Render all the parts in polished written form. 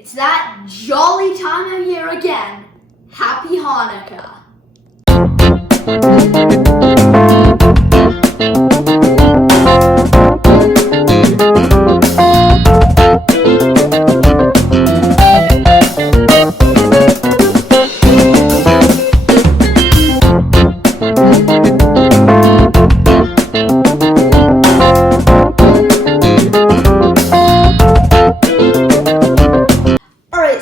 It's that jolly time of year again. Happy Hanukkah.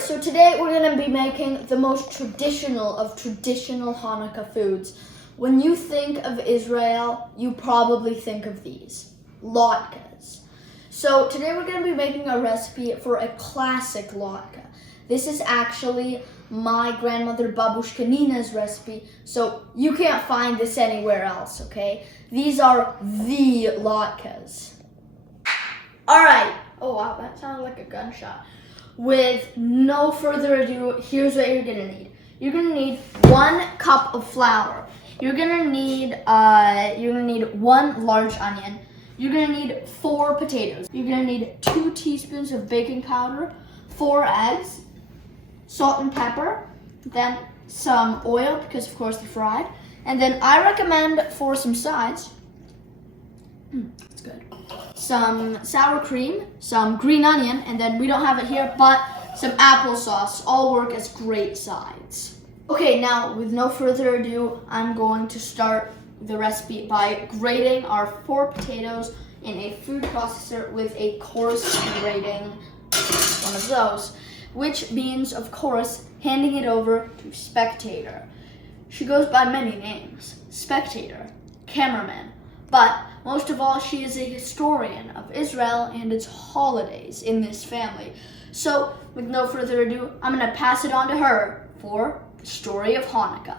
So today we're going to be making the most traditional of traditional Hanukkah foods. When you think of Israel, you probably think of these, latkes. So today we're going to be making a recipe for a classic latke. This is actually my grandmother Babushka Nina's recipe, so you can't find this anywhere else, okay? These are the latkes. Alright, oh wow, that sounded like a gunshot. With no further ado, here's what you're gonna need. You're gonna need 1 cup of flour. You're gonna need 1 large onion. You're gonna need 4 potatoes. You're gonna need 2 teaspoons of baking powder, 4 eggs, salt and pepper, then some oil because of course they're fried, and then I recommend for some sides. That's good. Some sour cream, some green onion, and then we don't have it here, but some applesauce. All work as great sides. Okay, now with no further ado, I'm going to start the recipe by grating our 4 potatoes in a food processor with a coarse grating, one of those, which means, of course, handing it over to Spectator. She goes by many names: Spectator, Cameraman, but most of all, she is a historian of Israel and its holidays in this family. So, with no further ado, I'm going to pass it on to her for the story of Hanukkah.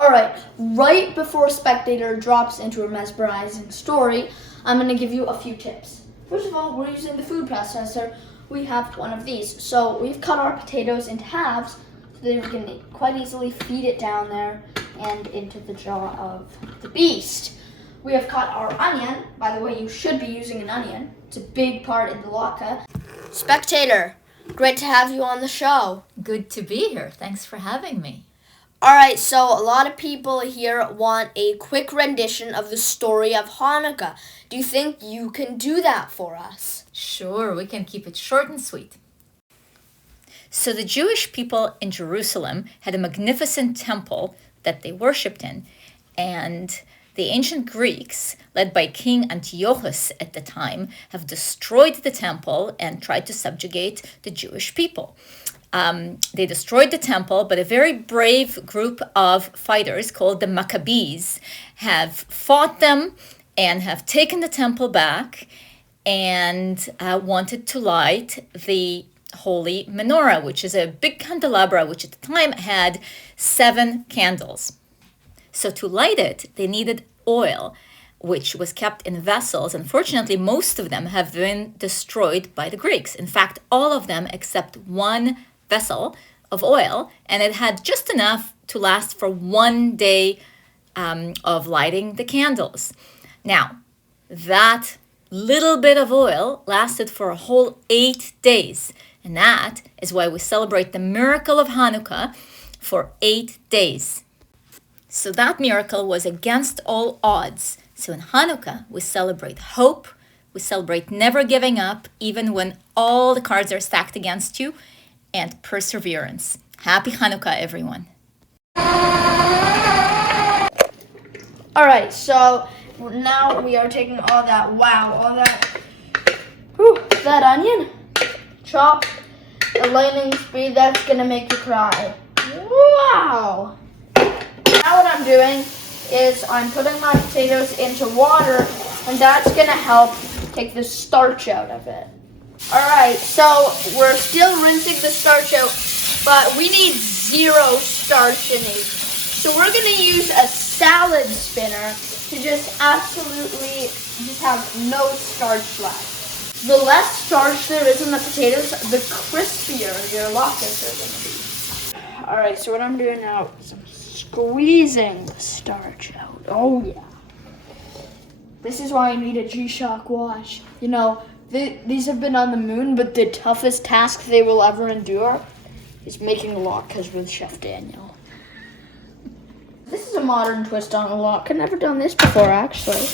Alright, right before Spectator drops into a mesmerizing story, I'm going to give you a few tips. First of all, we're using the food processor. We have one of these. So, we've cut our potatoes into halves so that we can quite easily feed it down there and into the jaw of the beast. We have cut our onion. By the way, you should be using an onion. It's a big part in the latke. Spectator, great to have you on the show. Good to be here. Thanks for having me. All right, so a lot of people here want a quick rendition of the story of Hanukkah. Do you think you can do that for us? Sure, we can keep it short and sweet. So the Jewish people in Jerusalem had a magnificent temple that they worshipped in, and the ancient Greeks, led by King Antiochus at the time, have destroyed the temple and tried to subjugate the Jewish people. They destroyed the temple, but a very brave group of fighters called the Maccabees have fought them and have taken the temple back and wanted to light the holy menorah, which is a big candelabra, which at the time had 7 candles. So to light it, they needed oil, which was kept in vessels. Unfortunately, most of them have been destroyed by the Greeks. In fact, all of them except 1 vessel of oil, and it had just enough to last for 1 day of lighting the candles. Now, that little bit of oil lasted for a whole 8 days, and that is why we celebrate the miracle of Hanukkah for 8 days. So that miracle was against all odds. So in Hanukkah, we celebrate hope, we celebrate never giving up, even when all the cards are stacked against you, and perseverance. Happy Hanukkah, everyone. All right, so now we are taking all that onion, chopped at lightning speed. That's gonna make you cry. Wow. Now what I'm doing is I'm putting my potatoes into water, and that's gonna help take the starch out of it. Alright, so we're still rinsing the starch out, but we need 0 starch in these. So we're gonna use a salad spinner to just absolutely have no starch left. The less starch there is in the potatoes, the crispier your latkes are gonna be. Alright, so what I'm doing now is I'm squeezing the starch out. Oh yeah. This is why I need a G-Shock wash. You know, these have been on the moon, but the toughest task they will ever endure is making latkes with Chef Daniel. This is a modern twist on a latke. I've never done this before, actually.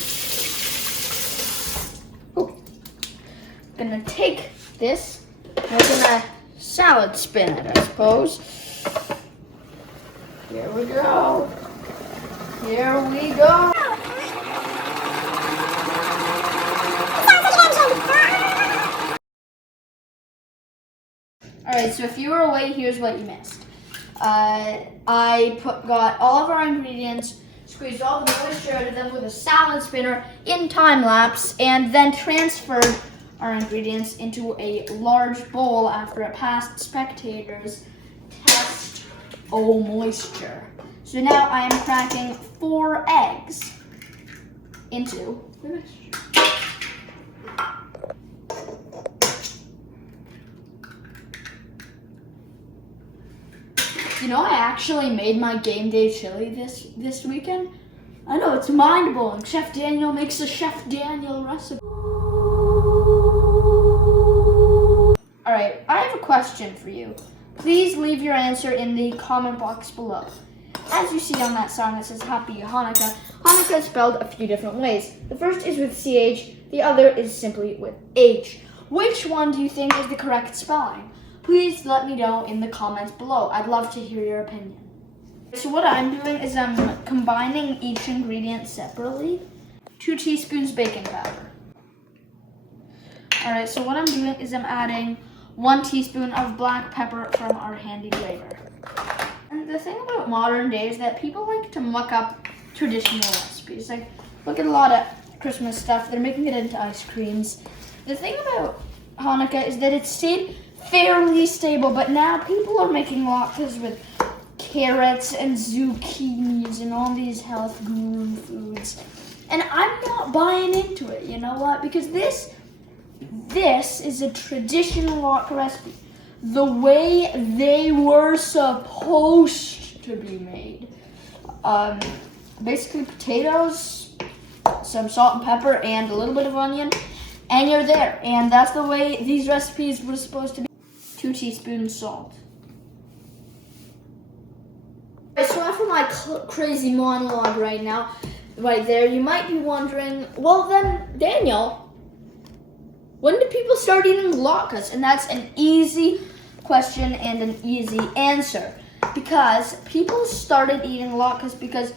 Ooh. I'm gonna take this, we're gonna salad spin it, I suppose. Here we go. Here we go. Alright, so if you were away, here's what you missed. Got all of our ingredients, squeezed all the moisture out of them with a salad spinner in time lapse, and then transferred our ingredients into a large bowl after it passed spectators' test moisture. So now I am cracking 4 eggs into the mixture. You know, I actually made my game day chili this weekend. I know, it's mind-blowing. Chef Daniel makes a Chef Daniel recipe. All right, I have a question for you. Please leave your answer in the comment box below. As you see on that sign that says Happy Hannukah, Hannukah is spelled a few different ways. The first is with CH, the other is simply with H. Which one do you think is the correct spelling? Please let me know in the comments below. I'd love to hear your opinion. So what I'm doing is I'm combining each ingredient separately. 2 teaspoons baking powder. All right, so what I'm doing is I'm adding 1 teaspoon of black pepper from our handy grater. And the thing about modern day is that people like to muck up traditional recipes. Like, look at a lot of Christmas stuff. They're making it into ice creams. The thing about Hannukah is that it's stayed fairly stable, but now people are making latkes with carrots and zucchinis and all these health guru foods. And I'm not buying into it, you know what? Because this is a traditional latke recipe. The way they were supposed to be made. Basically potatoes, some salt and pepper, and a little bit of onion, and you're there. And that's the way these recipes were supposed to be. 2 teaspoons salt. So after my crazy monologue right now, right there, you might be wondering, well then, Daniel, when did people start eating latkes? And that's an easy question and an easy answer. Because people started eating latkes because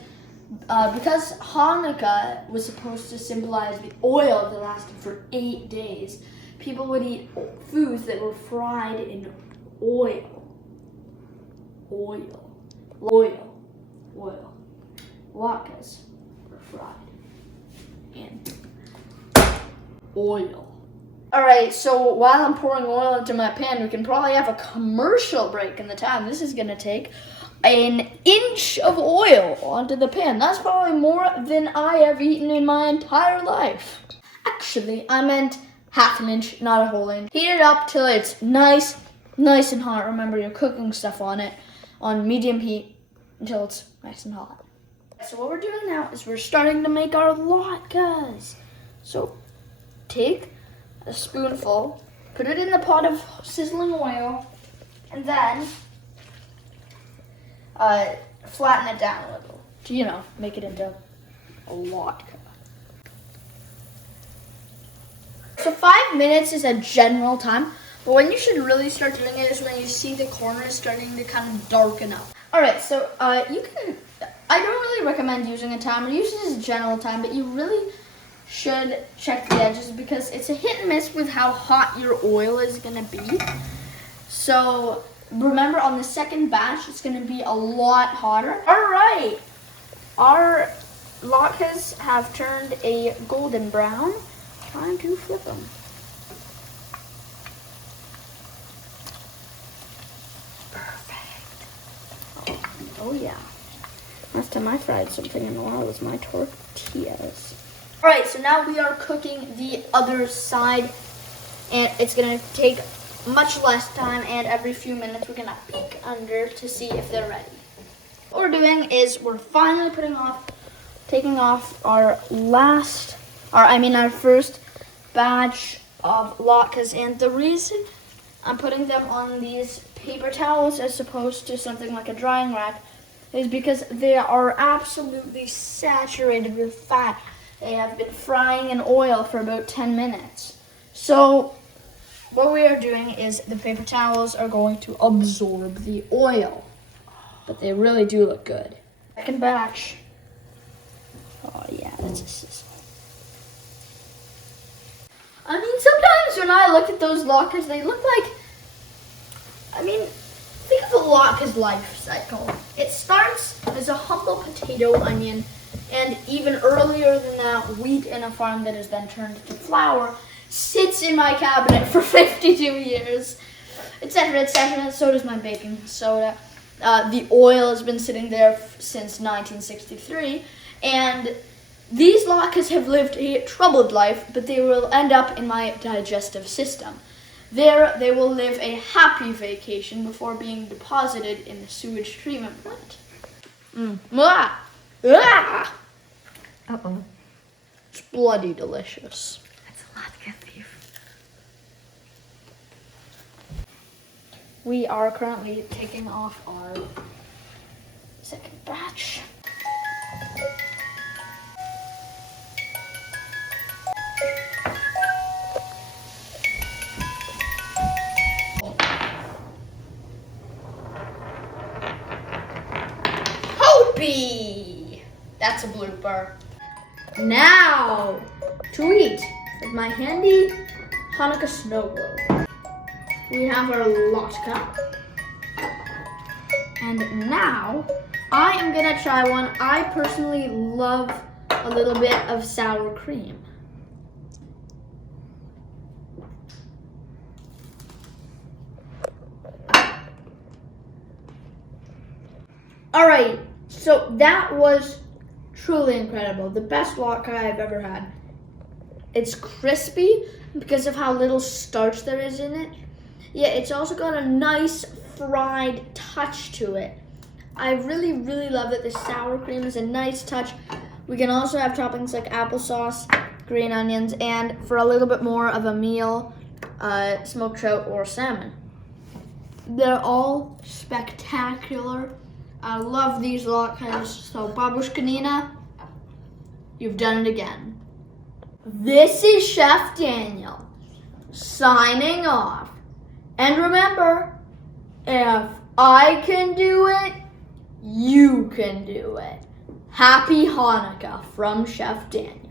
Hannukah was supposed to symbolize the oil that lasted for 8 days. People would eat foods that were fried in oil. Latkes were fried in oil. All right, so while I'm pouring oil into my pan, we can probably have a commercial break in the time this is gonna take. 1 inch of oil onto the pan. That's probably more than I have eaten in my entire life. Actually, I meant 1/2 inch, not a whole inch. Heat it up till it's nice and hot. Remember, you're cooking stuff on it on medium heat until it's nice and hot. So what we're doing now is we're starting to make our latkes. So take a spoonful, put it in the pot of sizzling oil, and then flatten it down a little to, you know, make it into a latke. So 5 minutes is a general time, but when you should really start doing it is when you see the corners starting to kind of darken up. All right, so I don't really recommend using a timer. Use it as a general time, but you really should check the edges because it's a hit and miss with how hot your oil is gonna be. So remember, on the second batch, it's gonna be a lot hotter. All right, our latkes have turned a golden brown. Time to flip them. Perfect. Oh yeah. Last time I fried something in a while was my tortillas. All right, so now we are cooking the other side, and it's gonna take much less time, and every few minutes we're gonna peek under to see if they're ready. What we're doing is we're finally taking off our first batch of latkes, and the reason I'm putting them on these paper towels as opposed to something like a drying rack is because they are absolutely saturated with fat. They have been frying in oil for about 10 minutes. So what we are doing is the paper towels are going to absorb the oil, but they really do look good. Second batch. Oh yeah, that's a sizzle. I mean, sometimes when I look at those latkes, they look like, think of a latke's life cycle. It starts as a humble potato onion, and even earlier than that, wheat in a farm that is then turned into flour, sits in my cabinet for 52 years, etc., etc. So does my baking soda. The oil has been sitting there since 1963, and these latkes have lived a troubled life, but they will end up in my digestive system. There, they will live a happy vacation before being deposited in the sewage treatment plant. Uh-oh. It's bloody delicious. That's a latke thief. We are currently taking off our second batch. That's a blooper. Now, to eat with my handy Hannukah snow globe. We have our latke. And now, I am gonna try one. I personally love a little bit of sour cream. All right, so that was truly incredible. The best latke I've ever had. It's crispy because of how little starch there is in it. Yeah, it's also got a nice fried touch to it. I really, really love it. The sour cream is a nice touch. We can also have toppings like applesauce, green onions, and for a little bit more of a meal, smoked trout or salmon. They're all spectacular. I love these latkes. So, Babushka Nina, you've done it again. This is Chef Daniel signing off. And remember, if I can do it, you can do it. Happy Hannukah from Chef Daniel.